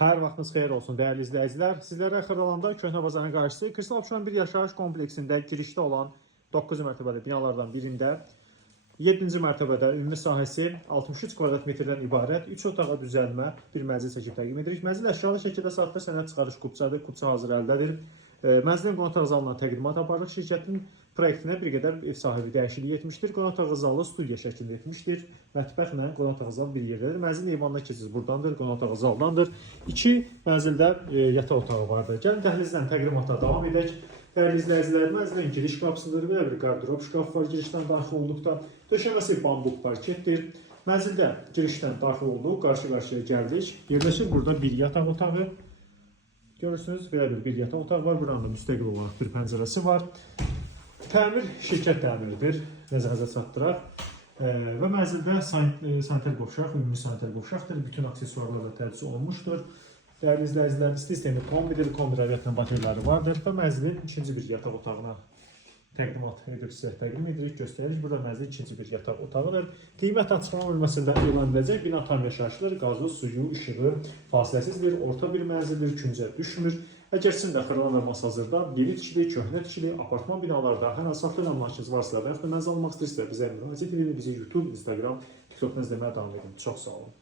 Hər vaxtınız xeyir olsun dəyərli izləyicilər. Sizlərə Xırdalanda Köhnə Bazarın qarşısı Kristal Opşan bir yaşayış kompleksində girişdə olan 9 mərtəbəli binalardan birində 7-ci mərtəbədə ümumi sahəsi 63 kvadrat metrdən ibarət 3 otağa düzəlmə bir mənzil çəkib təqdim edirik. Mənzil əşyalı şəkildə satılır, sənəd çıxarış kupçadır, kupça hazır əldədir. Mənzilin qonaq otaq zalına təqdimat aparırıq. Şirkətin proyektinə bir qədər ev sahibi dəyişiklik etmişdir. Qonaq otağı zalı studiya şəklində etmişdir. Mətbəxlə qonaq otağı zal bir yerdədir. Mənzilin eyvanına keçiş buradandır, qonaq otağı zaldandır. 2 mənzildə yataq otağı vardır. Gəlin dəhlizdən təqdimata davam edək. Dəyərli izləyicilər, mənzilin giriş qapısıdır və bir qardırob şkaf var girişdən daxil olduqda. Döşəməsi bambuk parketdir. Mənzildə girişdən daxil olduq, qarşı-qarşıya gəldik. Yerləşir burada bir yataq otağı. Görürsünüz, belə bir yataq otağı var. Buranın da müstəqil olaraq bir pəncərəsi var. Təmir şirkət təmiridir, nəzərinizə çatdıraq. Və mənzildə sanitar qovşaq, ümumi sanitar qovşaqdır. Bütün aksesuarlarla təchiz olunmuşdur. Dəyərli izləyicilər, isti sistemli kombidir, kombi radiatorun bateriyaları vardır və mənzilin ikinci bir yataq otağına təqdimat edib sizə təqdim edirik, göstəririk. Burada mənzil ikinci bir yataq otağıdır. Qiymət açıqlama bölməsində elan ediləcək. Bina tam yaşayışlıdır, qazı, suyu, işığı fasiləsizdir, orta bir mənzildir, küncə düşmür. Əgər sizin də Xırdalan olması hazırda yeni tikili, köhnə tikili, apartman binalarda hər hansı satılır amaçınız varsa və yaxud da mənzil almaq istəyirsə bizə müraciət edin, bizi YouTube, Instagram, TikTokdan izləməyə davam edin. Çox sağ olun.